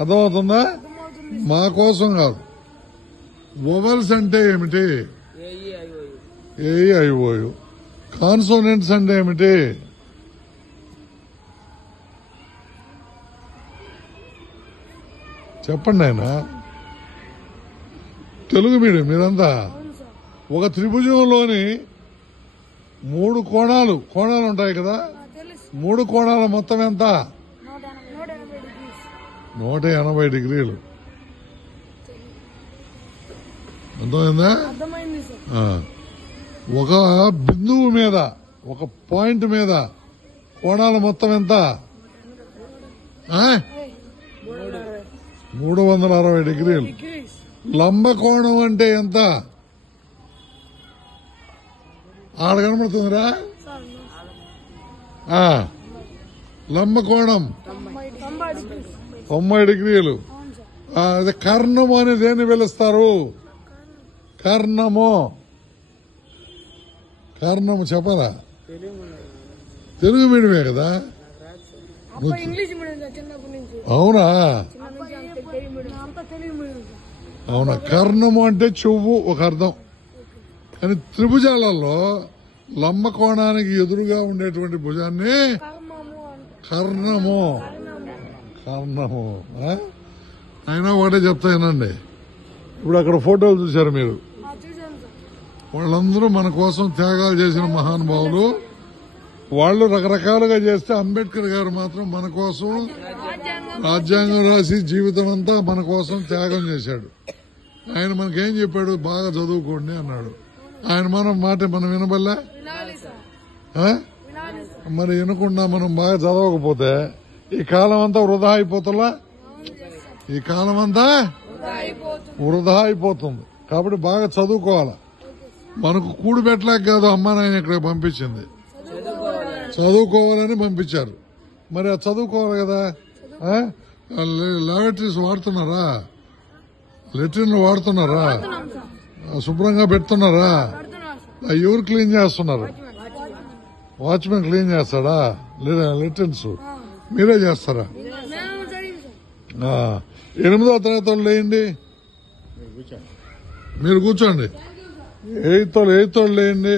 అర్థమవుతుందా? మా కోసం కాదు. వొవెల్స్ అంటే ఏమిటి? ఏఈఐఓయు. కాన్సోనెంట్స్ అంటే ఏమిటి? చెప్పండి ఆయన. తెలుగు మీడియం మీరంతా. ఒక త్రిభుజంలోని 3 కోణాలు ఉంటాయి కదా, 3 కోణాల మొత్తం ఎంత? 180 డిగ్రీలు. అర్థమైందా? ఒక బిందువు మీద, ఒక పాయింట్ మీద కోణాల మొత్తం ఎంత? 360 డిగ్రీలు. లంబ కోణం అంటే ఎంత? ఆడ కనబడుతుందిరా? లంబ కోణం 90 డిగ్రీలు. అదే కర్ణము అని దేన్ని పిలుస్తారు? కర్ణము చెప్పరా? తెలుగు మీడియమే కదా? అవునా? అవునా? కర్ణము అంటే చెవు ఒక అర్థం. కానీ త్రిభుజాలలో లంబ కోణానికి ఎదురుగా ఉండేటువంటి భుజాన్ని కర్ణము. అయినా ఒకటే చెప్తానండి. ఇప్పుడు అక్కడ ఫోటోలు చూశారు మీరు. వాళ్ళందరూ మన కోసం త్యాగాలు చేసిన మహానుభావులు. వాళ్ళు రకరకాలుగా చేస్తే అంబేద్కర్ గారు మాత్రం మన కోసం రాజ్యాంగం రాసి జీవితం అంతా మన కోసం త్యాగం చేశాడు. ఆయన మనకేం చెప్పాడు? బాగా చదువుకోండి అన్నాడు. ఆయన మాట మనం వినబల్లా? మరి వినకుండా మనం బాగా చదవకపోతే ఈ కాలం అంతా వృధా అయిపోతుందా? ఈ కాలం అంతా వృధా అయిపోతుంది. కాబట్టి బాగా చదువుకోవాలా. మనకు కూడి పెట్టలేక కాదు అమ్మా నాయన ఇక్కడ పంపించింది, చదువుకోవాలని పంపించారు. మరి అది చదువుకోవాలి కదా. లాబొరేటరీస్ వాడుతున్నారా? లెట్రిన్లు వాడుతున్నారా? శుభ్రంగా పెడుతున్నారా? ఎవరు క్లీన్ చేస్తున్నారు? వాచ్మెన్ క్లీన్ చేస్తాడా? లేదా లెట్రిన్స్ మీరే చేస్తారా? 8వ తరగతి వాళ్ళు లేయండి. మీరు కూర్చోండి. 8th వాళ్ళు లేయండి.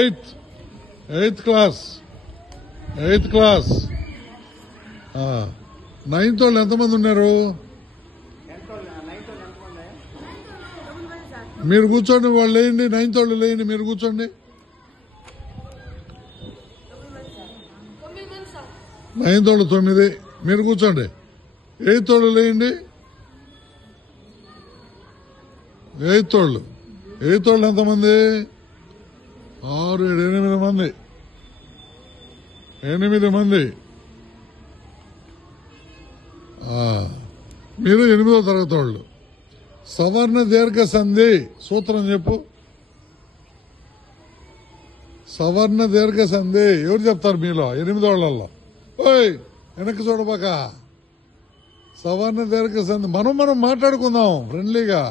8th class. 9th వాళ్ళు ఎంతమంది ఉన్నారు? మీరు కూర్చోండి. వాళ్ళు లేయండి. 9th వాళ్ళు లేయండి. మీరు కూర్చోండి. 9th వాళ్ళు 9. మీరు కూర్చోండి. 8th వాళ్ళు లేయండి. 8th వాళ్ళు ఎంతమంది? 6, 7, 8 మంది. 8 మంది. మీరు 8వ తరగతి వాళ్ళు. సవర్ణ దీర్ఘ సంధి సూత్రం చెప్పు. సవర్ణ దీర్ఘ సంధి ఎవరు చెప్తారు మీలో? 8 వాళ్ళల్లో. ఓయ్ వెనక్కి చూడబాక. సవర్ణ దీర్ఘ సంధి మనం మాట్లాడుకుందాం ఫ్రెండ్లీగా.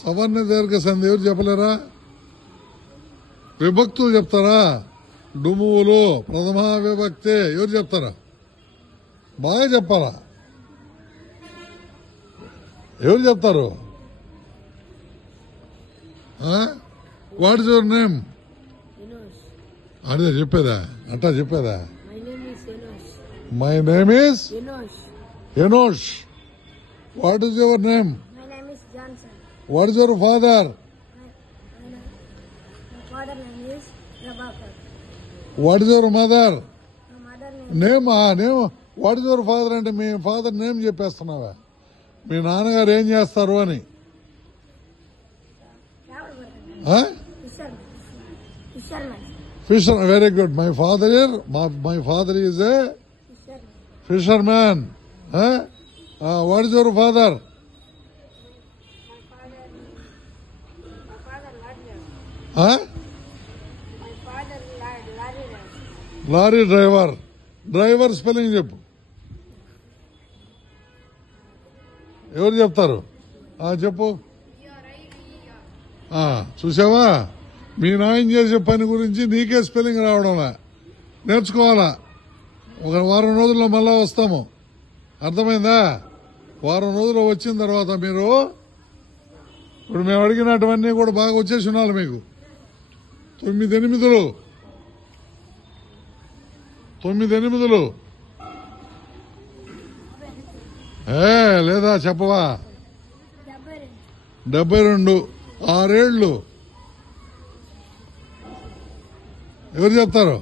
సవర్ణ దీర్ఘ సంధి ఎవరు చెప్పలేరా? విభక్తులు చెప్తారా? డుమువులు, ప్రథమా విభక్తి ఎవరు చెప్తారా? బాగా చెప్పాలా. ఎవరు చెప్తారు? What is your name? అదే చెప్పేదా? అట్టా చెప్పేదా? My name is Enosh. What is your name? What is your father? What is your mother? Name what is your father అంటే మీ ఫాదర్ నేమ్ చెప్పేస్తున్నావా? మీ నాన్నగారు ఏం చేస్తారు అని? Fisher. Very good. My father is a fisher man. What is your father? Lorry driver. Driver spelling చెప్పు. ఎవరు చెప్తారు? చెప్పు. చూసావా? మీ నాయన చేసే పని గురించి నీకే స్పెల్లింగ్ రావడంలా. నేర్చుకోవాలా. ఒక వారం రోజుల్లో మళ్ళా వస్తాము. అర్థమైందా? వారం రోజులు వచ్చిన తర్వాత మీరు ఇప్పుడు మేము అడిగినటువన్నీ కూడా బాగా వచ్చేసి ఉండాలి మీకు. 9 లేదా చెప్పవా? 72 6 ఏళ్ళు. ఎవరు చెప్తారు?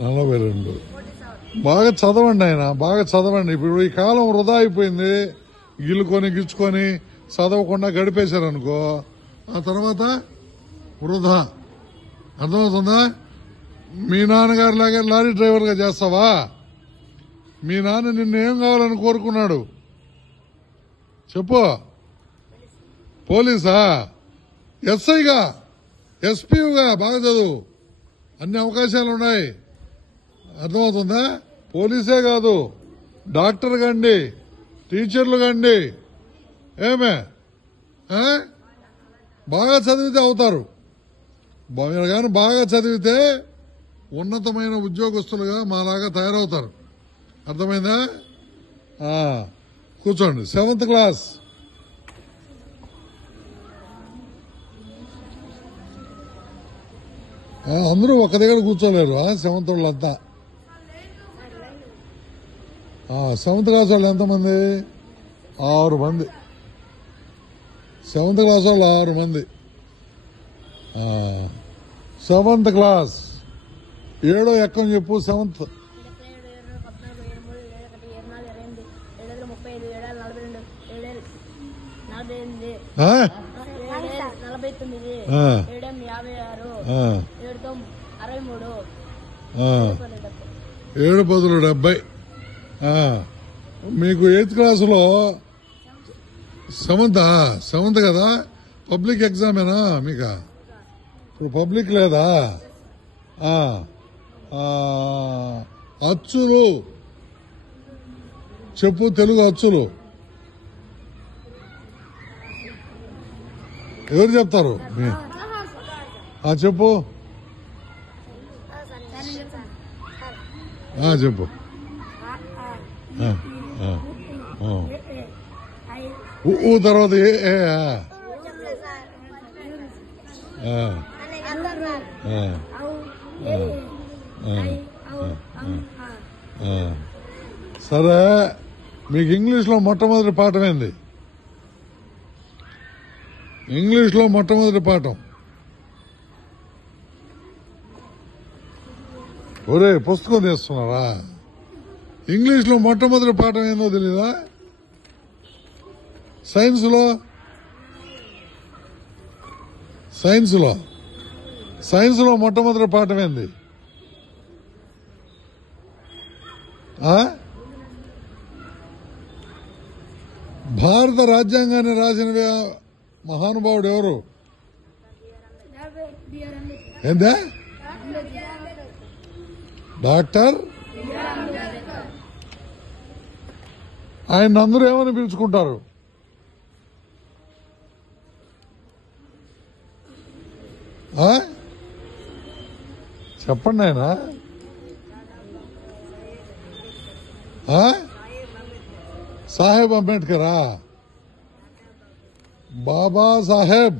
42. బాగా చదవండి ఆయన, బాగా చదవండి. ఇప్పుడు ఈ కాలం వృధా అయిపోయింది. గిచ్చుకొని చదవకుండా గడిపేశారనుకో, ఆ తర్వాత వృధా. అర్థమవుతుందా? మీ నాన్నగారు లాగా లారీ డ్రైవర్గా చేస్తావా? మీ నాన్న నిన్ను ఏం కావాలని కోరుకున్నాడు చెప్పు? పోలీసా? ఎస్ఐగా? ఎస్పీగా? బాగా చదువు, అన్ని అవకాశాలు ఉన్నాయి. అర్థమవుతుందా? పోలీసే కాదు, డాక్టర్ కండి, టీచర్లు కండి. ఏమే బాగా చదివితే అవుతారు. మీరు కానీ బాగా చదివితే ఉన్నతమైన ఉద్యోగస్తులుగా మాలాగా తయారవుతారు. అర్థమైందా? కూర్చోండి. 7th class. అందరూ ఒక దగ్గర కూర్చోలేరు. 7th వాళ్ళంతా. 7th క్లాస్ వాళ్ళు ఎంతమంది? 6 మంది. 7th క్లాస్ వాళ్ళు 6 మంది. 7th class. 7వ ఎక్కం చెప్పు. 7th. 7×10=70. మీకు 8th క్లాసులో 7th కదా? పబ్లిక్ ఎగ్జామేనా మీకు? ఇప్పుడు పబ్లిక్ లేదా? అచ్చులు చెప్పు, తెలుగు అచ్చులు ఎవరు చెప్తారు? చెప్పు. చెప్పు. తర్వాత సరే, మీకు ఇంగ్లీష్లో మొట్టమొదటి పాఠం ఏంది? ఇంగ్లీష్లో మొట్టమొదటి పాఠం. ఒరే పుస్తకం తీస్తున్నారా? ఇంగ్లీష్లో మొట్టమొదటి పాఠం ఏందో తెలీదా? సైన్స్లో మొట్టమొదటి పాఠం ఏంది? భారత రాజ్యాంగాన్ని రాసిన మహానుభావుడు ఎవరు? ఏందా? డాక్టర్. ఆయన అందరూ ఏమని పిలుచుకుంటారు? చెప్పండి ఆయన. సాహెబ్ అంబేద్కరా? బాబా సాహెబ్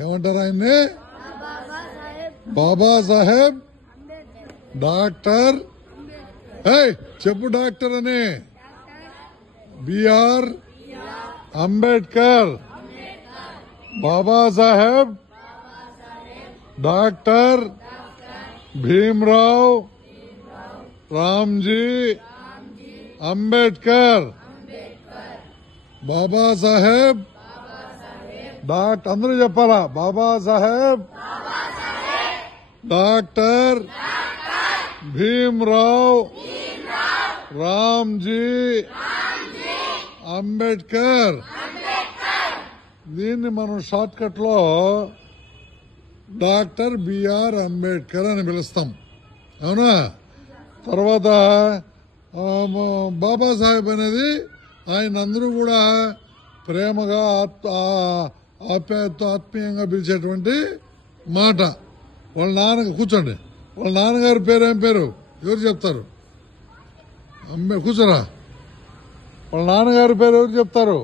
ఏమంటారు ఆయన్ని? బాబా సాహెబ్ డాక్టర్. చెప్పు డాక్టర్ అని. BR Ambedkar. Baba Saheb doctor Bhimrao Ramji Ambedkar. Baba Saheb doctor. అందరూ చెప్పాలా? బాబా సాహెబ్ డాక్టర్ భీమ్రావ్ రామ్జీ అంబేద్కర్. దీన్ని మనం షార్ట్ కట్ లో డాక్టర్ బిఆర్ అంబేద్కర్ అని పిలుస్తాం. అవునా? తర్వాత బాబాసాహెబ్ అనేది ఆయన అందరూ కూడా ప్రేమగా ఆప్యాయతతో ఆత్మీయంగా పిలిచేటువంటి మాట. వాళ్ళ నాన్న కూర్చోండి, వాళ్ళ నాన్నగారి పేరు ఏం పేరు ఎవరు చెప్తారు? కూర్చోరా. వాళ్ళ నాన్నగారి పేరు ఎవరు చెప్తారు?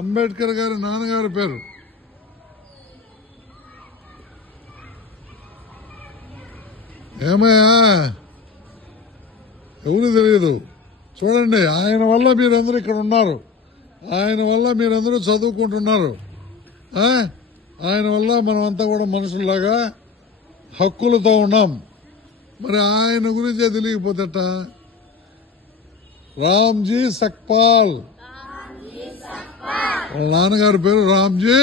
అంబేద్కర్ గారి నాన్నగారి పేరు ఏమయ్యా? ఎవరు తెలియదు. చూడండి, ఆయన వల్ల మీరందరూ ఇక్కడ ఉన్నారు. ఆయన వల్ల మీరందరూ చదువుకుంటున్నారు. ఆయన వల్ల మనమంతా కూడా మనుషుల్లాగా హక్కులతో ఉన్నాం. మరి ఆయన గురించే తెలియకపోతేట. రామ్జీ సక్పాల్, వాళ్ళ నాన్నగారి పేరు రామ్జీ.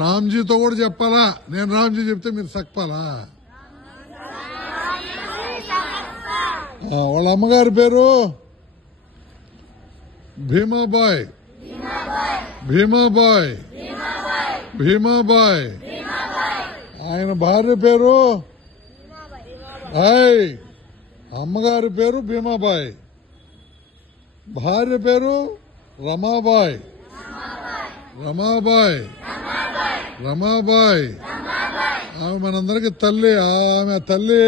రామ్జీతో కూడా చెప్పాలా? నేను రామ్జీ చెప్తే మీరు సక్పాలా? వాళ్ళ అమ్మగారి పేరు భీమాబాయ్. భీమాబాయ్ భీమాబాయ్. ఆయన భార్య పేరు అమ్మగారి పేరు భీమాబాయ్, భార్య పేరు రమాబాయ్. రమాబాయ్ రమాబాయ్ ఆమె మనందరికి తల్లి. ఆమె తల్లి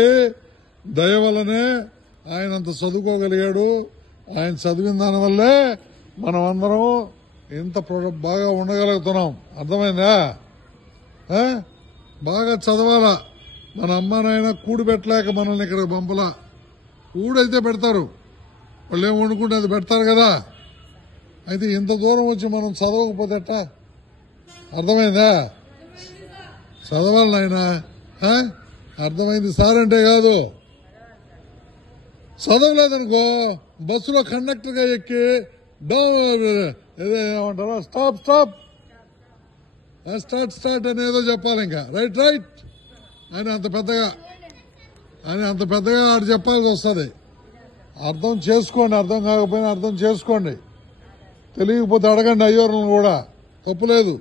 దయ వల్లనే ఆయన అంత చదువుకోగలిగాడు. ఆయన చదివిన దానివల్లే మనం అందరం ఇంత బాగా ఉండగలుగుతున్నాం. అర్థమైందా? బాగా చదవాలా. మన అమ్మ నాయన కూడి పెట్టలేక మనల్ని ఇక్కడ పంపలా. కూడైతే పెడతారు, వాళ్ళు ఏం వండుకుంటే అది పెడతారు కదా. అయితే ఇంత దూరం వచ్చి మనం చదవకపోతే ఎట్టా? అర్థమైందా? చదవాలి నాయన. అర్థమైంది సార్ అంటే కాదు. చదవలేదనుకో బస్సులో కండక్టర్ గా ఎక్కి ఏమంటారో స్టాప్ స్టాప్ స్టార్ట్ స్టార్ట్ అనేదో చెప్పాలి. ఇంకా రైట్ రైట్ అని అంత పెద్దగా ఆడు చెప్పాల్సి వస్తుంది. అర్థం చేసుకోండి. అర్థం కాకపోయినా అర్థం చేసుకోండి. తెలియకపోతే అడగండి అయ్యోర్లను కూడా, తప్పులేదు.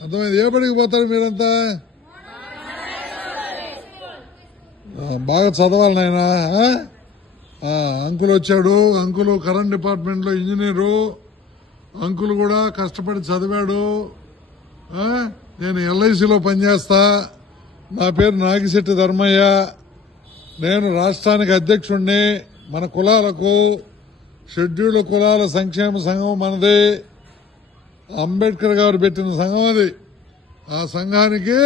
అర్థమైంది? ఏ బడికి పోతారు మీరంతా? బాగా చదవాలి నాయన. అంకుల్ వచ్చాడు. అంకుల్ కరెంట్ డిపార్ట్మెంట్ లో ఇంజనీరు. అంకుల్ కూడా కష్టపడి చదివాడు. నేను ఎల్ఐసిలో పనిచేస్తా. నా పేరు నాగిశెట్టి ధర్మయ్య. నేను రాష్ట్రానికి అధ్యక్షుడిని. మన కులాలకు షెడ్యూల్డ్ కులాల సంక్షేమ సంఘం మనది. అంబేద్కర్ గారు పెట్టిన సంఘం అది. ఆ సంఘానికి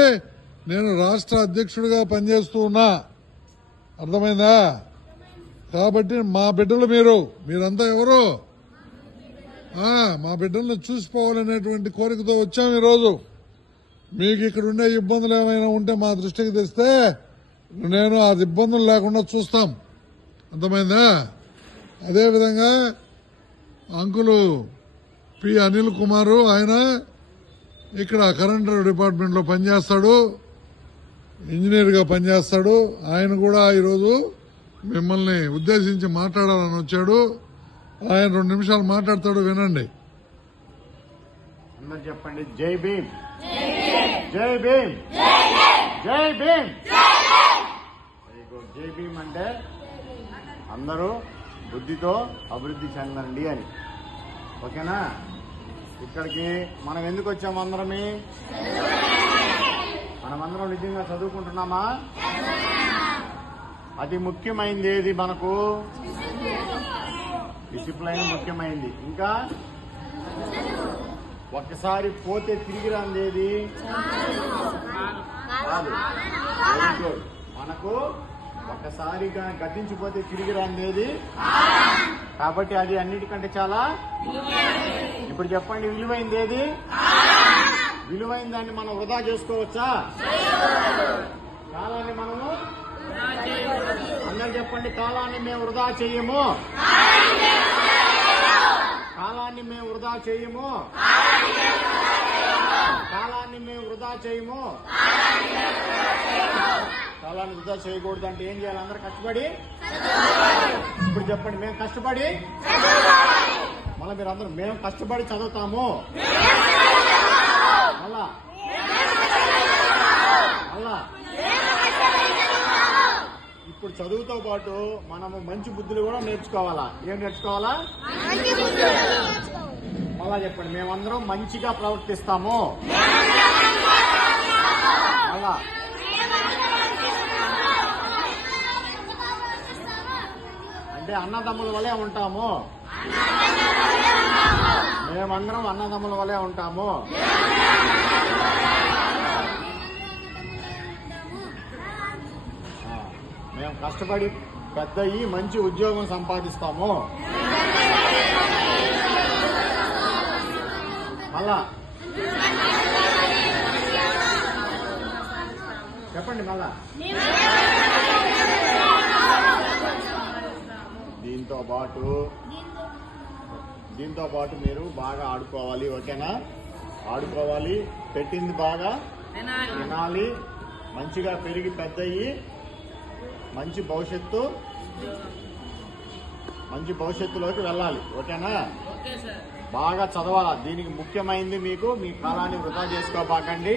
నేను రాష్ట్ర అధ్యక్షుడిగా పనిచేస్తూ ఉన్నా. అర్థమైందా? కాబట్టి మా బిడ్డలు మీరంతా ఎవరు? మా బిడ్డలను చూసిపోవాలనేటువంటి కోరికతో వచ్చాం ఈరోజు. మీకు ఇక్కడ ఉండే ఇబ్బందులు ఏమైనా ఉంటే మా దృష్టికి తెస్తే నేను ఆ ఇబ్బందులు లేకుండా చూస్తాం. అర్థమైందా? అదేవిధంగా అంకులు పి అనిల్ కుమారు, ఆయన ఇక్కడ కరెంట్ డిపార్ట్మెంట్ లో పనిచేస్తాడు, ఇంజనీర్ గా పనిచేస్తాడు. ఆయన కూడా ఈరోజు మిమ్మల్ని ఉద్దేశించి మాట్లాడాలని వచ్చాడు. ఆయన 2 నిమిషాలు మాట్లాడతాడు, వినండి. అందరు చెప్పండి, జై భీమ్, జై భీమ్, జై భీమ్. జై భీమ్ అంటే అందరూ బుద్ధితో అభివృద్ధి చెందండి అని. ఓకేనా? ఇక్కడికి మనం ఎందుకు వచ్చాము? మనమందరం నిజంగా చదువుకుంటున్నామా? అతి ముఖ్యమైనది ఏది మనకు? డిసిప్లైన్ ముఖ్యమైంది. ఇంకా ఒక్కసారి పోతే తిరిగి రాందేది కాదు. మనకు ఒక్కసారి గతించిపోతే తిరిగి రాందేది. కాబట్టి అది అన్నిటికంటే చాలా. ఇప్పుడు చెప్పండి, విలువైంది ఏది? విలువైన దాన్ని మనం వృధా చేసుకోవచ్చా? కాలాన్ని మనము అందరు చెప్పండి, కాలాన్ని మేము వృధా చెయ్యము. కాలాన్ని మేము వృధా చేయము. కాలాన్ని మేము వృధా చేయము. కాలాన్ని వృధా చేయకూడదు అంటే ఏం చేయాలి? అందరూ కష్టపడి. ఇప్పుడు చెప్పండి, మేము కష్టపడి. మళ్ళీ మీరు అందరూ మేము కష్టపడి చదువుతాము. అలా ఇప్పుడు చదువుతో పాటు మనము మంచి బుద్ధులు కూడా నేర్చుకోవాలా. ఏం నేర్చుకోవాలా? అలా చెప్పండి, మేమందరం మంచిగా ప్రవర్తిస్తాము. అలా చెప్పండి, అన్నదమ్ముల వలె ఉంటాము. మేమందరం అన్నదమ్ముల వలె ఉంటాము. మేము కష్టపడి పెద్దయి మంచి ఉద్యోగం సంపాదిస్తాము. మళ్ళా చెప్పండి మళ్ళా. దీంతో పాటు మీరు బాగా ఆడుకోవాలి. ఓకేనా? ఆడుకోవాలి, పెట్టింది బాగా వినాలి, మంచిగా పెరిగి పెద్దయి మంచి భవిష్యత్తులోకి వెళ్ళాలి. ఓకేనా? బాగా చదవాలా. దీనికి ముఖ్యమైనది మీకు మీ కాలాన్ని వృధా చేసుకోబాకండి.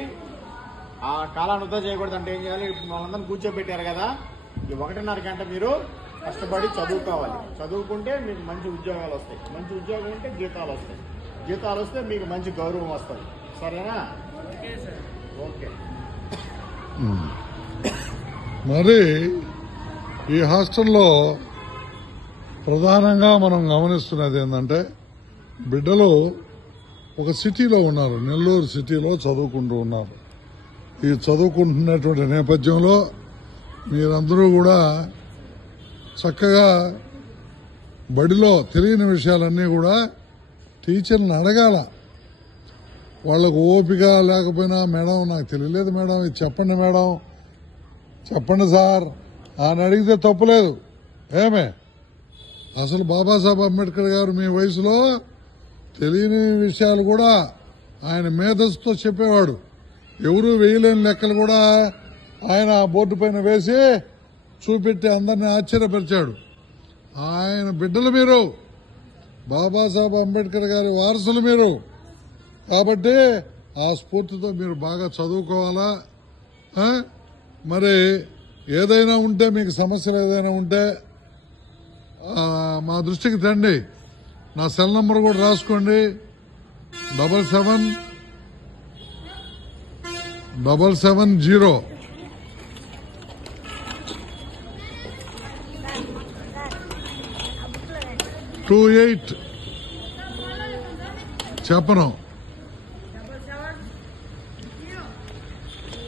ఆ కాలాన్ని వృధా చేయకూడదంటే ఏం చేయాలి? వాళ్ళందరం కూర్చోబెట్టారు కదా, ఈ 1.5 గంట మీరు కష్టపడి చదువుకోవాలి. చదువుకుంటే మీకు మంచి ఉద్యోగాలు వస్తాయి. మంచి ఉద్యోగం ఉంటే జీతాలు వస్తాయి. జీతాలు వస్తే మీకు మంచి గౌరవం వస్తుంది. సరేనా? ఓకే. మరి ఈ హాస్టల్లో ప్రధానంగా మనం గమనిస్తున్నది ఏంటంటే, బిడ్డలు ఒక సిటీలో ఉన్నారు, నెల్లూరు సిటీలో చదువుకుంటూ ఉన్నారు. ఈ చదువుకుంటున్నటువంటి నేపథ్యంలో మీరందరూ కూడా చక్కగా బడిలో తెలియని విషయాలన్నీ కూడా టీచర్ని అడగాల. వాళ్లకు ఓపిక లేకపోయినా, మేడం నాకు తెలియలేదు మేడం, ఇది చెప్పండి మేడం, చెప్పండి సార్ అని అడిగితే తప్పులేదు. ఏమే, అసలు బాబాసాహెబ్ అంబేద్కర్ గారు మీ వయసులో తెలియని విషయాలు కూడా ఆయన మేధస్సుతో చెప్పేవాడు. ఎవరూ వేయలేని లెక్కలు కూడా ఆయన బోర్డు పైన వేసి చూపెట్టి అందరినీ ఆశ్చర్యపరిచాడు. ఆయన బిడ్డలు మీరు, బాబాసాహెబ్ అంబేద్కర్ గారి వారసులు మీరు. కాబట్టి ఆ స్ఫూర్తితో మీరు బాగా చదువుకోవాలా. మరి ఏదైనా ఉంటే, మీకు సమస్యలు ఏదైనా ఉంటే మా దృష్టికి తండి. నా సెల్ నంబర్ కూడా రాసుకోండి, 7770 28 చెప్పను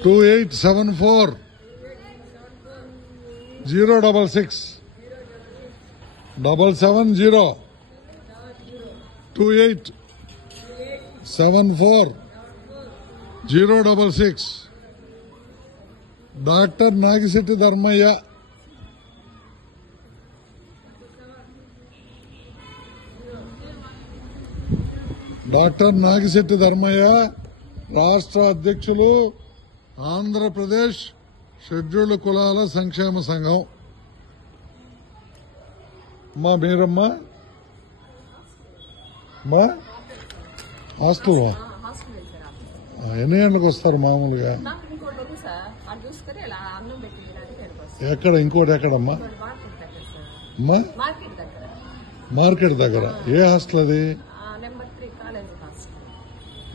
2874 066 770 2874 066. డాక్టర్ నాగిశెట్టి ధర్మయ్య. డాక్టర్ నాగిశెట్టి ధర్మయ్య, రాష్ట్ర అధ్యక్షులు, ఆంధ్రప్రదేశ్ షెడ్యూల్డ్ కులాల సంక్షేమ సంఘం. మీరమ్మా హాస్టల్ ఎన్ని గంటలకు వస్తారు మామూలుగా? ఎక్కడ? ఇంకోటి ఎక్కడమ్మా? మార్కెట్ దగ్గర. ఏ హాస్టల్ అది?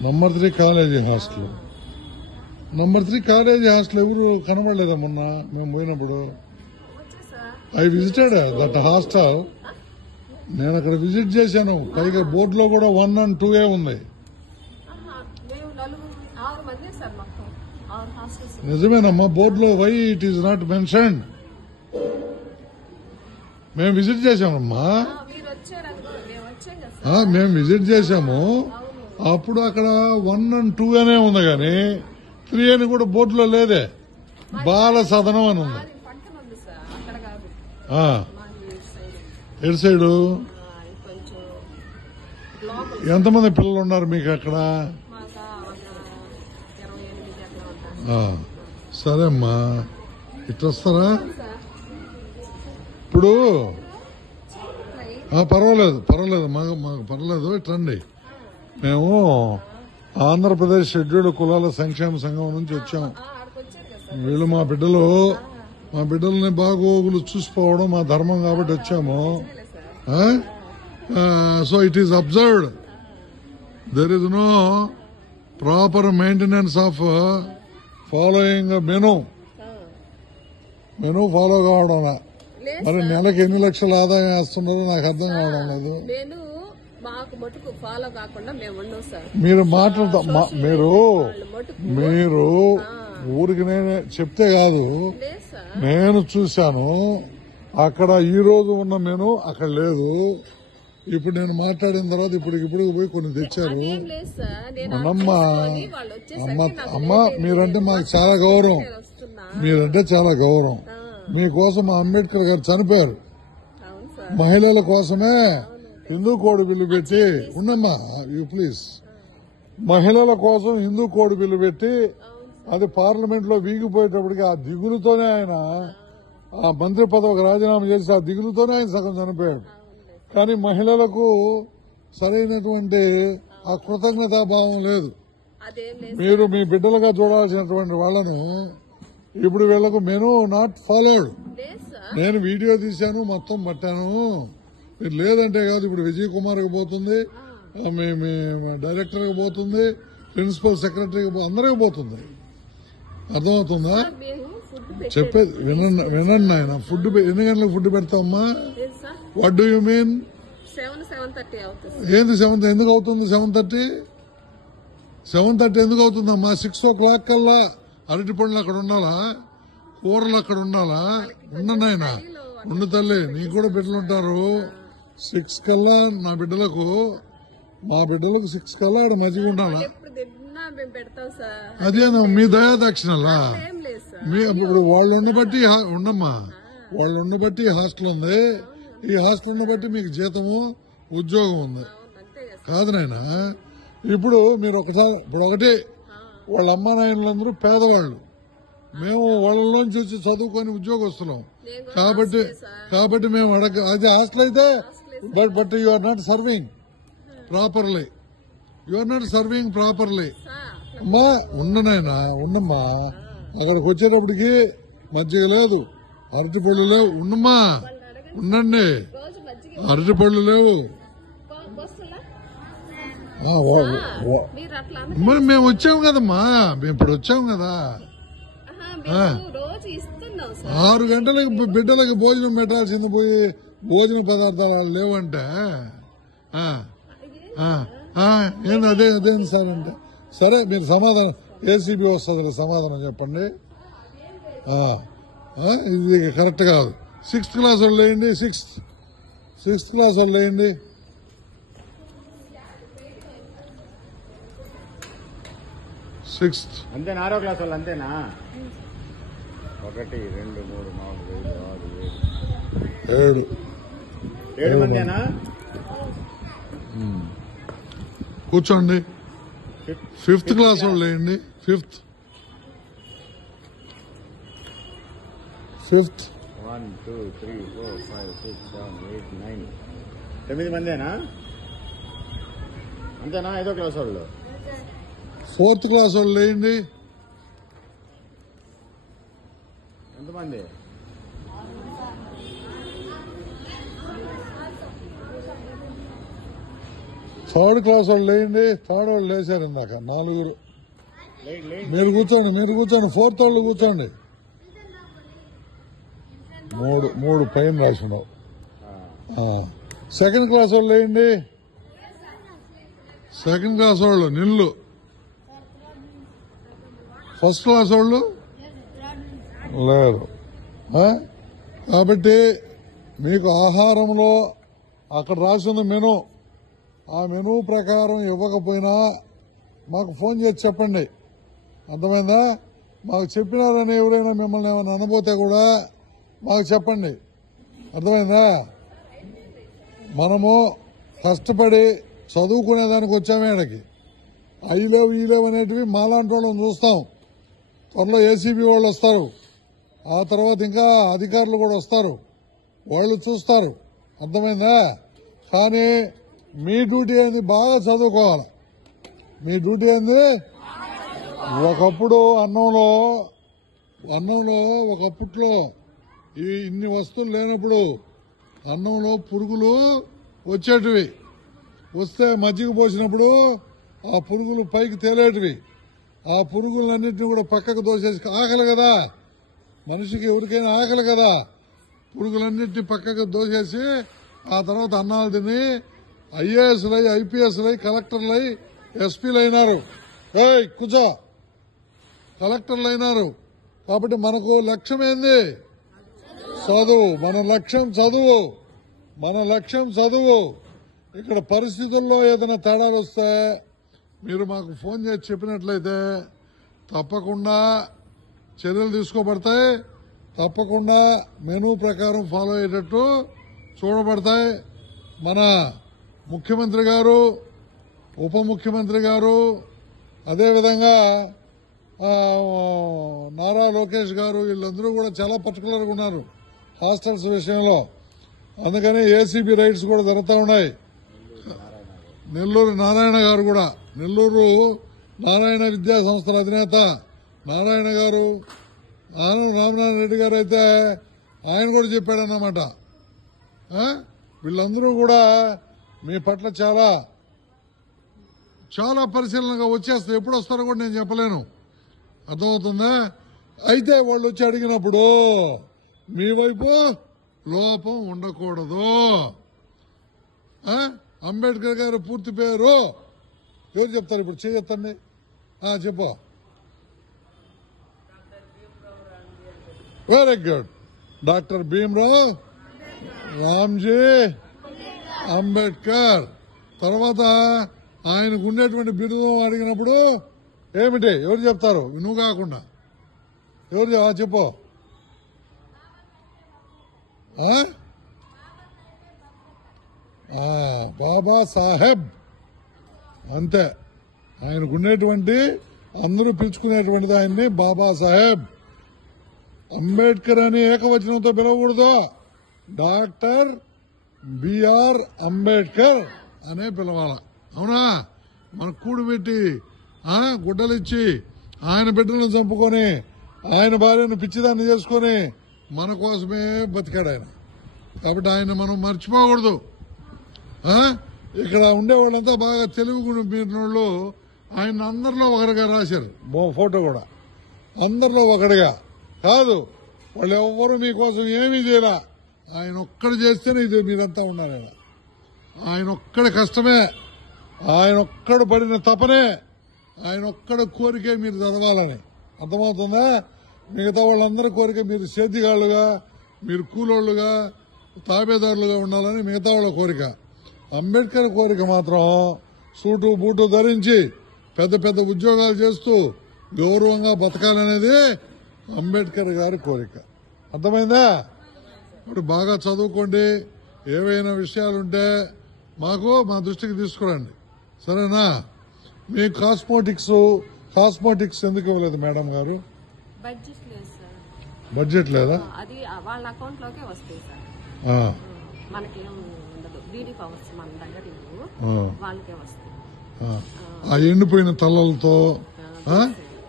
Number 3 college hostel. Number 3 college hostel ఎవరు కనబడలేదా మొన్న మేము పోయినప్పుడు? I visited that hostel. నేను అక్కడ విజిట్ చేశాను. పైగా బోర్డులో కూడా 1 and 2 ఉంది. నిజమేనమ్మా, బోర్డులో why it is not mentioned. మేము విజిట్ చేశామమ్మా, మేము విజిట్ చేశాము. అప్పుడు అక్కడ 1 and 2 అనే ఉంది, కానీ 3 అని కూడా బోర్డులో లేదే. బాల సదనం అని ఉంది. ఎటు సైడు? ఎంతమంది పిల్లలు ఉన్నారు మీకు అక్కడ? సరే అమ్మా, ఇట్లా వస్తారా? ఇప్పుడు పర్వాలేదు మాకు పర్వాలేదు, ఇట్రండి. మేము ఆంధ్రప్రదేశ్ షెడ్యూల్డ్ కులాల సంక్షేమ సంఘం నుంచి వచ్చాం. వీళ్ళు మా బిడ్డల్ని బాగోగులు చూసుకోవడం మా ధర్మం కాబట్టి వచ్చాము. So it is observed there is no proper maintenance of following menu follow కావడం. మరి నెలకి ఎన్ని లక్షల ఆదాయం వేస్తున్నారో నాకు అర్థం కావడం లేదు. నేను మాకు మటుకు ఫాలో కాకుండా మేము ఉన్నాం సార్. మీరు మాట్లాడతా మీరు ఊరికి నేనే చెప్తే కాదు, నేను చూశాను. అక్కడ ఈ రోజు ఉన్న మెను అక్కడ లేదు. ఇప్పుడు నేను మాట్లాడిన తర్వాత ఇప్పుడు పోయి కొన్ని తెచ్చారు. అమ్మా మీరంటే మాకు చాలా గౌరవం, మీరంటే చాలా గౌరవం. మీకోసం మా అంబేద్కర్ గారు చనిపోయారు. మహిళల కోసమే హిందూ కోడ్ బిల్లు పెట్టి ఉన్నమ్మా యూ ప్లీజ్, మహిళల కోసం హిందూ కోడ్ బిల్లు పెట్టి అది పార్లమెంట్ లో వీగిపోయేటప్పటికి ఆ దిగులుతోనే ఆయన ఆ మంత్రి పదవికి రాజీనామా చేసి ఆ దిగులుతోనే ఆయన సగం చనిపోయాడు. కానీ మహిళలకు సరైనటువంటి ఆ కృతజ్ఞతాభావం లేదు. మీరు మీ బిడ్డలుగా చూడాల్సినటువంటి వాళ్లను ఇప్పుడు వీళ్లకు మెనూ నాట్ ఫాలోడ్. నేను వీడియో తీశాను, మొత్తం పట్టాను. మీరు లేదంటే కాదు. ఇప్పుడు విజయ్ కుమార్ కి పోతుంది, మీ డైరెక్టర్ కి పోతుంది, ప్రిన్సిపల్ సెక్రటరీకి అందరికి పోతుంది. అర్థమవుతుందా? చెప్పేది వినండి ఆయన. ఫుడ్ ఎన్ని గంటలకు ఫుడ్ పెడతామమ్మా? What do you mean? 7:30 అవుతుంది. ఏంది 7 ఎందుకు అవుతుంది? 7:30 ఎందుకు అవుతుందమ్మా? 6 o'clock కల్లా అరటి పండ్లు అక్కడ ఉండాలా, కూరలు అక్కడ ఉండాలా? ఉండండి ఆయన, ఉండు తల్లి, నీకు కూడా బిడ్డలు ఉంటారు. 6 కల్లా నా బిడ్డలకు, మా బిడ్డలకు 6 కల్లా ఆడ మజ్జిగ ఉండాలా? అదేనా మీ దయా దక్షిణలా? ఇప్పుడు వాళ్ళు ఉండబట్టి ఉండమ్మా, వాళ్ళు ఉండబట్టి హాస్టల్ ఉంది. ఈ హాస్టల్ బట్టి మీకు జీతము ఉద్యోగం ఉంది కాదు నాయనా. ఇప్పుడు మీరు ఒకటి వాళ్ళ అమ్మా నాయనలందరూ పేదవాళ్ళు, మేము వాళ్ళలోంచి వచ్చి చదువుకొని ఉద్యోగస్తులం కాబట్టి మేము అది హాస్టల్ అయితే but you are not serving properly, అమ్మా ఉండనైనా ఉండమ్మా. అక్కడికి వచ్చేటప్పటికి మజ్జిగ లేదు, అరటి పళ్ళు లేవు. ఉండమ్మా, ఉండండి, అరటి పళ్ళు లేవు. మరి మేము వచ్చాము కదమ్మా, మేము ఇప్పుడు వచ్చాము కదా. 6 గంటలకు బిడ్డలకు భోజనం పెట్టాల్సింది పోయి భోజన పదార్థాలు లేవంటే ఏంది అదేంది సార్ అంటే, సరే మీరు సమాధానం ఏసీబీ వస్తుంది, సమాధానం చెప్పండి. ఇది కరెక్ట్ కాదు. 6th క్లాస్ వాళ్ళు వేయండి, 6th క్లాస్ వాళ్ళు వేయండి. 6th అంతేనా? 6వ క్లాస్ వాళ్ళు అంతేనా? 1 2 3 4 5 6 7 మందేనా? కూర్చోండి. 5th క్లాస్ వాళ్ళు వేయండి. 5th 1 2 3 4 5 6 7 8 9 9 మందేనా? అంతేనా? 5వ క్లాస్ వాళ్ళు. 4th క్లాస్ వాళ్ళు వేయండి. ఎంతమంది? 3rd క్లాస్ వాళ్ళు వేయండి. 3rd వాళ్ళు వేశారు ఇందాక 4. మీరు కూర్చోండి. 4th వాళ్ళు కూర్చోండి. 3 పైన రాసినావు. 2nd క్లాస్ వాళ్ళు వేయండి. 2nd క్లాస్ వాళ్ళు నిల్లు. 1st క్లాస్ వాళ్ళు లేరు. కాబట్టి మీకు ఆహారంలో అక్కడ రాసిన మెనూ, ఆ మెనూ ప్రకారం ఇవ్వకపోయినా మాకు ఫోన్ చేసి చెప్పండి. అర్థమైందా? మాకు చెప్పినారని ఎవరైనా మిమ్మల్ని ఏమైనా అనబోతే కూడా మాకు చెప్పండి. అర్థమైందా? మనము కష్టపడి చదువుకునేదానికి వచ్చామే. ఆడకి అయ్యలేవు ఈలేవు అనేటివి మాలాంటి వాళ్ళని చూస్తాం. త్వరలో ఏసీబీ వాళ్ళు వస్తారు, ఆ తర్వాత ఇంకా అధికారులు కూడా వస్తారు, వాళ్ళు చూస్తారు. అర్థమైందా? కానీ మీ డ్యూటీ ఏంది? బాగా చదువుకోవాలి. మీ డ్యూటీ ఏంది? ఒకప్పుడు అన్నంలో ఒకప్పట్లో ఇన్ని వస్తువులు లేనప్పుడు అన్నంలో పురుగులు వచ్చేటివి. వస్తే మజ్జిగ పోసినప్పుడు ఆ పురుగులు పైకి తేలేటివి. ఆ పురుగులన్నింటినీ కూడా పక్కకు దోసేసి, ఆకలి కదా మనిషికి, ఎవరికైనా ఆకలి కదా, పురుగులన్నింటినీ పక్కకు దోసేసి ఆ తర్వాత అన్నాలు తిని ఐఏఎస్లై ఐపీఎస్లై కలెక్టర్లై ఎస్పీలు అయినారు. కూర్చో, కలెక్టర్లు అయినారు. కాబట్టి మనకు లక్ష్యం ఏంది? చదువు. మన లక్ష్యం చదువు, మన లక్ష్యం చదువు. ఇక్కడ పరిస్థితుల్లో ఏదైనా తేడాలు వస్తే మీరు మాకు ఫోన్ చేసి చెప్పినట్లయితే తప్పకుండా చర్యలు తీసుకోబడతాయి. తప్పకుండా మెనూ ప్రకారం ఫాలో అయ్యేటట్టు చూడబడతాయి. మన ముఖ్యమంత్రి గారు, ఉప ముఖ్యమంత్రి గారు, అదేవిధంగా నారా లోకేష్ గారు వీళ్ళందరూ కూడా చాలా పర్టికులర్గా ఉన్నారు హాస్టల్స్ విషయంలో. అందుకని ఏసీబీ రైడ్స్ కూడా జరుగుతూ ఉన్నాయి. నెల్లూరు నారాయణ గారు కూడా, నెల్లూరు నారాయణ విద్యా సంస్థల అధినేత నారాయణ గారు, ఆనం రామనారాయణ రెడ్డి గారు అయితే ఆయన కూడా చెప్పాడన్నమాట. వీళ్ళందరూ కూడా మీ పట్ల చాలా చాలా పరిశీలనగా వచ్చేస్తారు. ఎప్పుడు వస్తారో కూడా నేను చెప్పలేను. అర్థమవుతుందా? అయితే వాళ్ళు వచ్చి అడిగినప్పుడు మీ వైపు లోపం ఉండకూడదు. అంబేద్కర్ గారు పూర్తి పేరు చెప్తారు. ఇప్పుడు చేయొద్దండి, చెప్పు. Very good. Doctor Bhimrao Ramji Ambedkar. తర్వాత ఆయనకు ఉండేటువంటి బిరుదం అడిగినప్పుడు ఏమిటి? ఎవరు చెప్తారు? నువ్వు కాకుండా ఎవరు చెప్పు. బాబా సాహెబ్. అంతే. ఆయనకున్నటువంటి అందరూ పిలుచుకునేటువంటిది ఆయన్ని బాబా సాహెబ్. అంబేద్కర్ అని ఏకవచనంతో పిలవకూడదు. డాక్టర్ బిఆర్ అంబేద్కర్ అనే పిలవాల. అవునా? మన కూడుబెట్టి గుడ్డలిచ్చి ఆయన బిడ్డలను చంపుకొని ఆయన భార్యను పిచ్చిదాన్ని చేసుకుని మన కోసమే బతికాడు ఆయన. కాబట్టి ఆయన మనం మర్చిపోకూడదు. ఇక్కడ ఉండేవాళ్ళంతా బాగా తెలుగు మీరినోళ్ళు ఆయన అందరిలో ఒకరిగా రాశారు ఫోటో కూడా. అందరిలో ఒకటిగా కాదు, వాళ్ళు ఎవ్వరూ మీకోసం ఏమీ చేయలే. ఆయన ఒక్కడు చేస్తేనే ఇది మీరంతా ఉన్నారు. ఆయన ఒక్కడి కష్టమే, ఆయన ఒక్కడు పడిన తపనే, ఆయన ఒక్కడి కోరికే మీరు చదవాలని. అర్థమవుతుందా? మిగతా వాళ్ళందరి కోరిక మీరు సేద్యగాళ్లుగా, మీరు కూలోళ్లుగా, తాబేదారులుగా ఉండాలని మిగతా వాళ్ళ కోరిక. అంబేద్కర్ కోరిక మాత్రం సూటు బూటు ధరించి పెద్ద పెద్ద ఉద్యోగాలు చేస్తూ గౌరవంగా బతకాలనేది అంబేద్కర్ గారి కోరిక. అర్థమైందా? ఇప్పుడు బాగా చదువుకోండి. ఏవైనా విషయాలుంటే మా దృష్టికి తీసుకురండి. సరేనా? మీ కాస్మోటిక్స్ ఎందుకు ఇవ్వలేదు మేడం గారు? బడ్జెట్ లేదా? అది వాళ్ళ అకౌంట్ లోకే వస్తాయి సార్. మనకేం ఉండదు. బీడీ పవర్స్ మన దగ్గర వాళ్ళకే వస్తాయి. ఆ ఎండిపోయిన తల్లలతో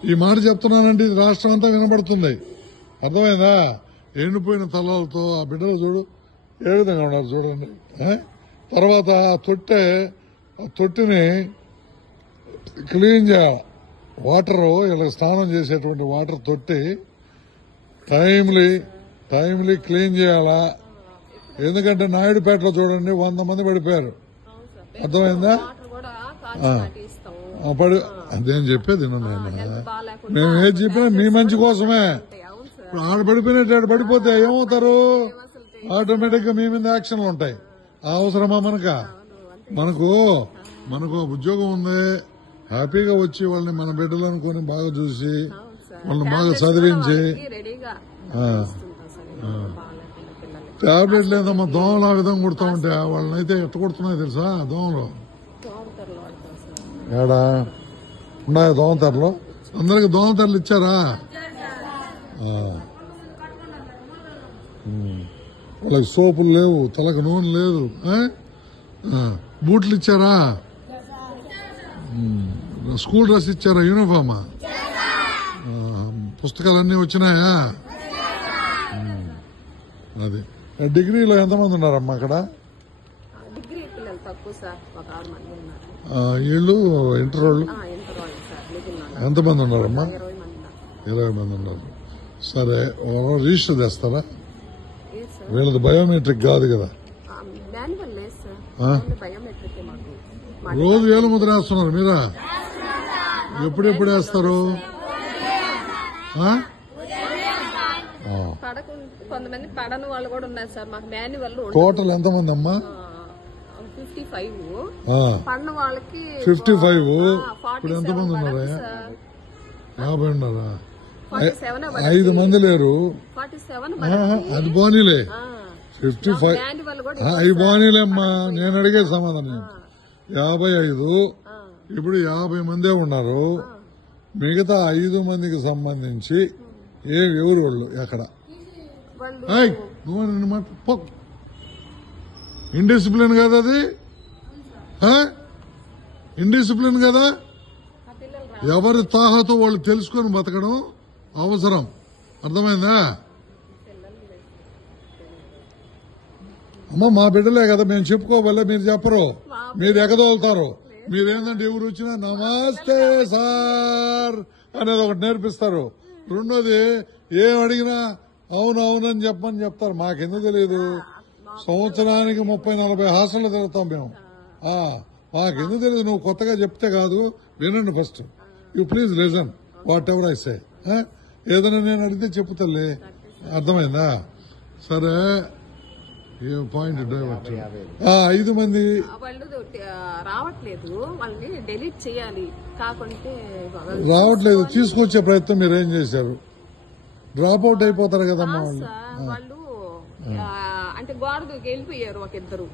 ఈ మాట చెప్తున్నానంటే ఇది రాష్ట్రం అంతా వినబడుతుంది. అర్థమైందా? ఎండిపోయిన తల్లలతో ఆ బిడ్డలు చూడు ఏ విధంగా ఉన్నారు చూడండి. తర్వాత ఆ తొట్టిని క్లీన్ చేయాలి. వాటర్ ఇలా స్నానం చేసేటువంటి వాటర్ తొట్టి టైమ్లీ క్లీన్ చేయాలా. ఎందుకంటే నాయుడుపేటలో చూడండి 100 మంది పడిపోయారు. అర్థమైందా? అదేం చెప్పేది మేము ఏది చెప్పినా మీ మంచి కోసమే. ఇప్పుడు ఆడ పడిపోయినట్టు పడిపోతే ఏమవుతారు? ఆటోమేటిక్ గా మీ మీద యాక్షన్లు ఉంటాయి. అవసరమా మనకు ఉద్యోగం ఉంది. హ్యాపీగా వచ్చి వాళ్ళని మన బిడ్డలు అనుకుని బాగా చూసి వాళ్ళని బాగా చదివించి. టాబ్లెట్ లేదమ్మా, దోమలు ఆ విధంగా కుడతా ఉంటే వాళ్ళని అయితే ఎట్ట కొడుతున్నాయి తెలుసా? దోమలు ఏడా ఉన్నాయా? దోమతెరలు అందరికి దోమతెరలు ఇచ్చారా? వాళ్ళకి సోపులు లేవు, తలకు నూనె లేదు. బూట్లు ఇచ్చారా? స్కూల్ డ్రెస్ ఇచ్చారా? యూనిఫామా? పుస్తకాలన్నీ వచ్చినాయా? అది. డిగ్రీలో ఎంతమంది ఉన్నారమ్మా అక్కడ? వీళ్ళు ఇంటర్ వాళ్ళు ఎంతమంది ఉన్నారమ్మా? 20 మంది ఉన్నారు. సరే, రిజిస్టర్ చేస్తారా? సార్ వీళ్ళది బయోమెట్రిక్ కాదు కదా. మాన్యువల్ లేదు సార్, బయోమెట్రిక్ మాకు. రోజు వేలు ముద్ర వేస్తున్నారు మీరా? ఎప్పుడెప్పుడు వేస్తారు? కొంతమంది పడని వాళ్ళు కూడా ఉన్నారు సార్. మాకు మాన్యువల్ టోటల్ ఎంతమంది అమ్మా? 55. పడిన వాళ్ళకి 55. ఇప్పుడు ఎంతమంది ఉన్నారా? 50 ఉన్నారా? 5 మంది లేరు. 47 అది పోనీలే. 55 అవి పోనీలేమ్మా. నేను అడిగే సమాధానం 55. ఇప్పుడు 50 మందే ఉన్నారు. మిగతా 5 మందికి సంబంధించి ఎవరు వాళ్ళు ఎక్కడ? ఇండిసిప్లిన్ కదా అది? ఇండిసిప్లిన్ కదా? ఎవరి తాహతో వాళ్ళు తెలుసుకొని బతకడం అవసరం. అర్థమైందా? అమ్మ మా బిడ్డలే కదా, మేము చెప్పుకోవాలే, మీరు చెప్పరు, మీరు ఎగదోలుతారు. మీరేందంటే ఎవరు వచ్చినా నమస్తే సార్ అనేది ఒకటి నేర్పిస్తారు. రెండోది ఏం అడిగినా అవును అవునని చెప్పని చెప్తారు. మాకెందుకు తెలియదు? సంవత్సరానికి 30-40 హాస్టల్లో తిరుగుతాం మేము. మాకెందుకు తెలియదు? నువ్వు కొత్తగా చెప్తే కాదు, వినండి first. You please listen what ever I say. ఏదైనా నేను అడిగితే చెప్పుతలే. అర్థమైందా? సరే, ఏ పాయింట్ డైవర్ట్. 5 మంది వాళ్ళు రావట్లేదు, వాళ్ళని డిలీట్ చేయాలి. కాకుంటే రావట్లేదు, తీసుకొచ్చే ప్రయత్నం మీరు ఏం చేశారు? డ్రాప్ అవుట్ అయిపోతారు కదమ్మా వాళ్ళు. వాళ్ళు అంటే గోడ దూకి వెళ్ళిపోయారు ఒక ఇద్దరు.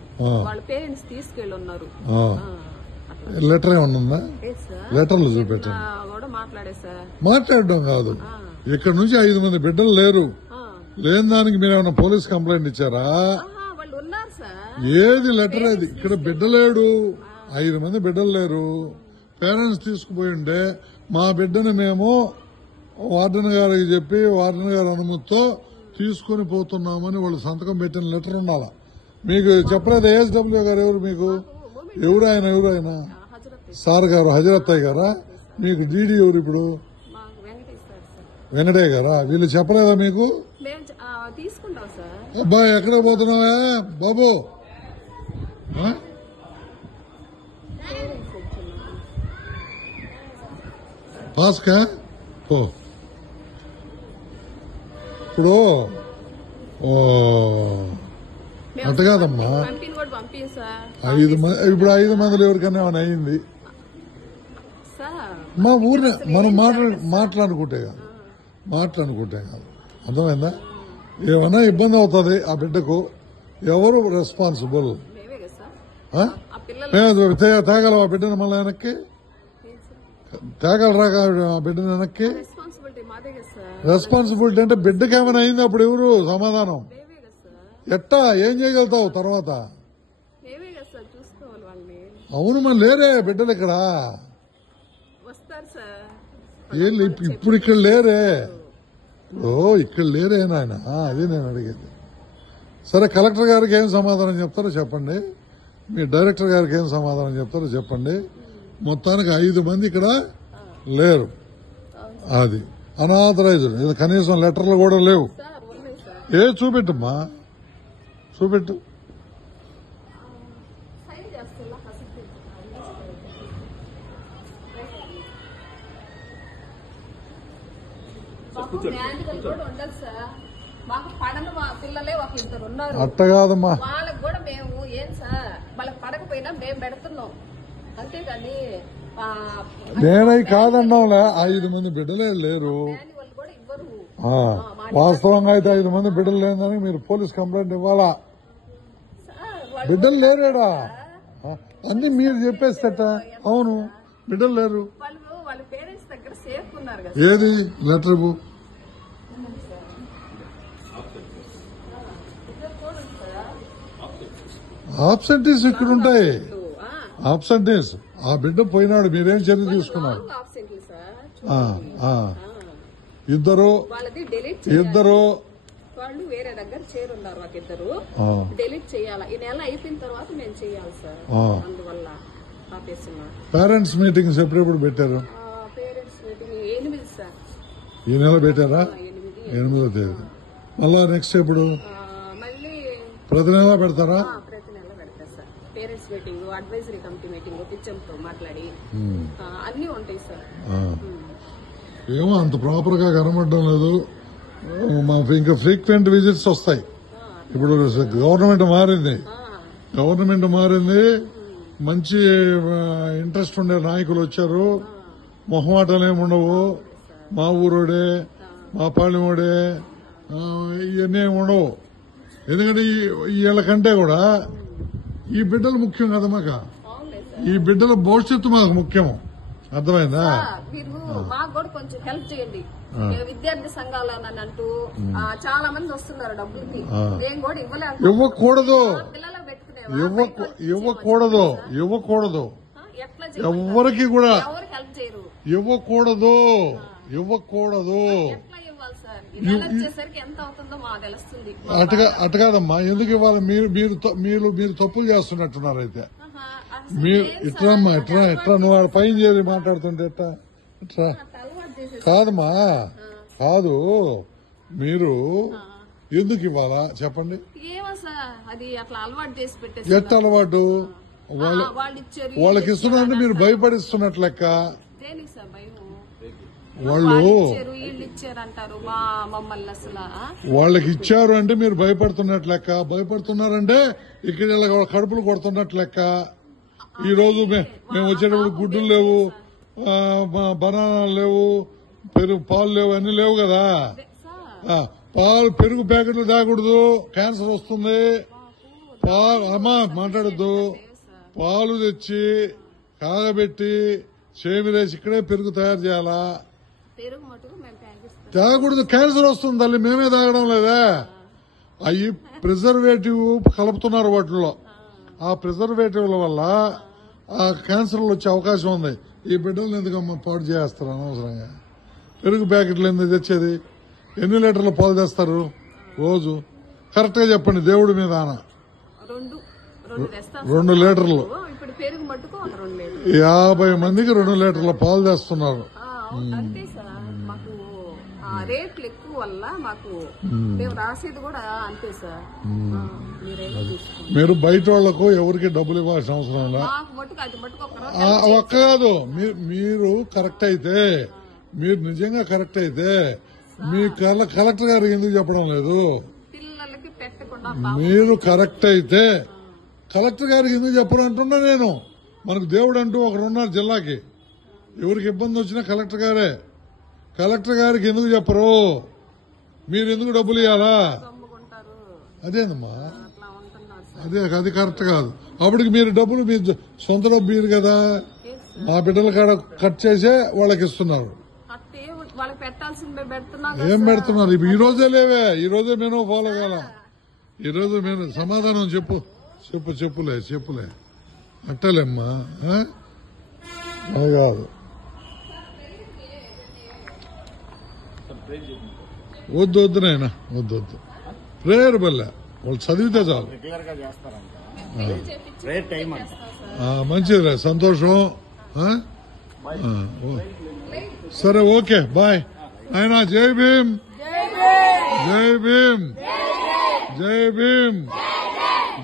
వాళ్ళ పేరెంట్స్ తీసుకెళ్లి ఉన్నారు. లెటర్ ఏమన్నా? లెటర్లు చూపెట్టాను. కూడా మాట్లాడే సార్. మాట్లాడడం కాదు, ఇక్కడ నుంచి 5 మంది బిడ్డలు లేరు. లేని దానికి మీరు ఏమైనా పోలీస్ కంప్లైంట్ ఇచ్చారా? వాళ్ళు ఉన్నారు సార్. ఏది లెటర్ అది? ఇక్కడ బిడ్డ లేడు, 5 మంది బిడ్డలు లేరు. పేరెంట్స్ తీసుకుపోయి ఉండే మా బిడ్డని మేము వార్డెన్ గారికి చెప్పి వార్డెన్ గారి అనుమతితో తీసుకుని పోతున్నామని వాళ్ళు సంతకం పెట్టిన లెటర్ ఉండాలా? మీకు చెప్పలేదు ఏఎస్డబ్ల్యూ గారు? ఎవరు మీకు? ఎవరు ఆయన? సార్ గారు, హజరత్తయ్య గారా? మీకు డీడీ ఎవరు ఇప్పుడు? వెంకటయ్య గారా? వీళ్ళు చెప్పలేదా మీకు? అబ్బాయి ఎక్కడ పోతున్నావా బాబు? పాస్కా పో. ఇప్పుడు అంత కాదమ్మా, 5 మంది. ఇప్పుడు 5 మందిలో ఎవరికైనా ఏమైనా అయింది? మా ఊరిని మనం మాట్లాడుకుంటే కాదు. అర్థమైందా? ఏమైనా ఇబ్బంది అవుతుంది ఆ బిడ్డకు, ఎవరు రెస్పాన్సిబుల్? తేగలవా బిడ్డను మళ్ళీ వెనక్కి? తేగలరా ఆ బిడ్డను వెనక్కి? రెస్పాన్సిబిలిటీ అంటే బిడ్డకి ఏమైనా అయింది, అప్పుడు ఎవరు సమాధానం? ఎట్టా ఏం చేయగలుగుతావు తర్వాత? అవును, మన లేరే బిడ్డలు ఇక్కడ. ఇప్పుడు ఇక్కడ లేరే. ఇక్కడ లేరే నాయన. అది నేను అడిగేది. సరే, కలెక్టర్ గారికి ఏం సమాధానం చెప్తారో చెప్పండి, మీ డైరెక్టర్ గారికి ఏం సమాధానం చెప్తారో చెప్పండి. మొత్తానికి 5 మంది ఇక్కడ లేరు. అది అనాథరైజ్డ్. కనీసం లెటర్లు కూడా లేవు. చూపెట్టమ్మా, చూపెట్టు. అట్ట కాదమ్మా, వాళ్ళకి కూడా మేము ఏం సార్, వాళ్ళకి పడకపోయినా మేము పెడుతున్నాం అంతేగాని నేనై కాదన్నాంలే. 5 మంది బిడ్డలే లేరు. వాస్తవంగా అయితే 5 మంది బిడ్డలు లేదని మీరు పోలీస్ కంప్లైంట్ ఇవ్వాలా? బిడ్డలు లేరేడా? అన్ని మీరు చెప్పేస్తట. అవును, బిడ్డలు లేరు. ఏది లెటర్? ఆబ్సెంటీస్ ఇక్కడ ఉంటాయి. ఆబ్సెంటీస్. ఆ బిడ్డ పోయినాడు, మీరేం చర్య తీసుకున్నారు? ఇద్దరు వాళ్ళు వేరే దగ్గర చేరున్నారు. ఒక ఇద్దరు డిలీట్ చేయాలి. ఈ నెల అయిపోయిన తర్వాత మేము చేయాలి సార్. అందువల్ల ఆపేస్తున్నారు. పేరెంట్స్ మీటింగ్స్ ఎప్పుడెప్పుడు పెట్టారు? Parents meeting 8 sir. ఈ నెల పెట్టారా? 8వ తేదీ. మళ్ళా నెక్స్ట్ ఎప్పుడు? మళ్ళీ ప్రతి నెల పెడతారా? ప్రతి నెల పెడతారు sir. Parents meeting, advisory committee meeting, టీచర్తో మాట్లాడి అన్ని ఉంటాయి సార్. ఏమో అంత ప్రాపర్ గా కనబడడం లేదు. ఇంకా ఫ్రీక్వెంట్ విజిట్స్ వస్తాయి. ఇప్పుడు గవర్నమెంట్ మారింది, మంచి ఇంట్రెస్ట్ ఉండే నాయకులు వచ్చారు. మొహమాటాలు ఏముండవు. మా ఊరోడే, మా పాళెమోడే, ఇవన్నీ ఉండవు. ఎందుకంటే వీళ్ళకంటే కూడా ఈ బిడ్డలు ముఖ్యం కదా మాకు. ఈ బిడ్డల భవిష్యత్తు మాకు ముఖ్యం. అర్థమైందా? మీరు మాకు కూడా కొంచెం హెల్ప్ చేయండి. విద్యార్థి సంఘాలు అని అంటూ చాలా మంది వస్తున్నారు డబ్బులకి. మేము కూడా ఇవ్వకూడదు, పిల్లలకు పెట్టుకునే ఇవ్వకూడదు. ఎట్లా ఎవరికి కూడా ఎవరికి హెల్ప్ చేయరు. ఇవ్వకూడదు. ఎట్లా ఇవ్వాలి సార్? ఈ నెల వచ్చేసరికి ఎంత అవుతుందో మాకు తెలుస్తుంది. అటు కాదమ్మా, ఎందుకు ఇవ్వాలి? మీరు తప్పులు చేస్తున్నట్టున్నారు. అయితే మీరు ఇట్లా నువ్వు ఆడ పైన చేరి మాట్లాడుతుంటే ఇట్లా కాదమ్మా, కాదు. మీరు ఎందుకు ఇవ్వాలా చెప్పండి? ఏమో సార్, అది అట్లా అలవాటు చేసి పెట్టేసి. ఎట్ట అలవాటు? వాళ్ళకి ఇస్తున్నారంటే మీరు భయపడిస్తున్నట్లు లెక్క. దేనికి సార్ భయం? వాళ్ళు వీళ్ళు ఇచ్చారంటారు మమ్మల్ని. అసలు వాళ్ళకి ఇచ్చారు అంటే మీరు భయపడుతున్నట్లు లెక్క. భయపడుతున్నారంటే ఇక్కడ కడుపులు కొడుతున్నట్లు లెక్క. ఈ రోజు మేము వచ్చేటప్పుడు గుడ్డులు లేవు, బనానాలు లేవు, పాలు లేవు, అన్ని లేవు కదా. పెరుగు ప్యాకెట్లు తాగకూడదు, క్యాన్సర్ వస్తుంది. అమ్మా మాట్లాడద్దు. పాలు తెచ్చి కాగబెట్టి చేమిరేసి ఇక్కడే పెరుగు తయారు చేయాలా? తాగకూడదు, క్యాన్సర్ వస్తుంది తల్లి. మేమే తాగడం లేదా? అవి ప్రిజర్వేటివ్ కలుపుతున్నారు వాటిల్లో. ఆ ప్రిజర్వేటివ్ల వల్ల ఆ క్యాన్సర్లు వచ్చే అవకాశం ఉంది. ఈ బిడ్డలను ఎందుకమ్మా పాడు చేస్తారు అనవసరంగా? పెరుగు ప్యాకెట్లు ఎందుకు తెచ్చేది? ఎన్ని లీటర్ల పాలు తెస్తారు రోజు? కరెక్ట్ గా చెప్పండి దేవుడి మీద. 2 లీటర్లు. 50 మందికి 2 లీటర్ల పాలు తెస్తున్నారు. అంతే సార్. మాకు రేట్లు ఎక్కువ వల్ల మాకు మేము రాసేది కూడా అంతే సార్. మీరు బయట వాళ్లకు ఎవరికి డబ్బులు ఇవ్వాల్సిన అవసరం లేదు. ఒక్క కాదు, మీరు కరెక్ట్ అయితే, మీరు నిజంగా కరెక్ట్ అయితే మీ కలెక్టర్ గారు ఎందుకు చెప్పడం లేదు? పిల్లలకి పెట్టకుండా మీరు కరెక్ట్ అయితే కలెక్టర్ గారికి ఎందుకు చెప్పరు అంటున్నా నేను. మనకు దేవుడు అంటూ ఒకరున్నారు జిల్లాకి. ఎవరికి ఇబ్బంది వచ్చినా కలెక్టర్ గారికి ఎందుకు చెప్పరు? మీరు ఎందుకు డబ్బులు ఇవ్వాలా? అదేనమ్మా, అది కరెక్ట్ కాదు. అప్పటికి మీరు డబ్బులు మీ సొంత డబ్బు ఇయ్యరు కదా. మా బిడ్డల కాడ కట్ చేసే వాళ్ళకి ఇస్తున్నారు. ఏం పెడుతున్నారు? ఈ రోజే లేవే, ఈ రోజే నేను ఫాలో కాల. ఈ రోజు నేను సమాధానం చెప్పులే అట్టలేమ్మా. అది కాదు, వద్దు నాయన, వద్దు. ప్రేయర్ బల్ల వాళ్ళు చదివితే చాలు. మంచిది, సంతోషం. సరే, ఓకే, బాయ్ ఆయన. జై భీమ్, జై భీమ్, జై భీమ్,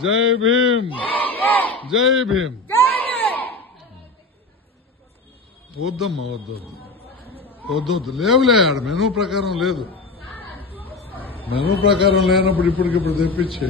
జై భీమ్, జై భీమ్. వద్దమ్మా, వద్దు. లేవులే, ఆడ మెనూ ప్రకారం లేదు. మెనూ ప్రకారం లేనప్పుడు ఇప్పటికిప్పుడు తెప్పించి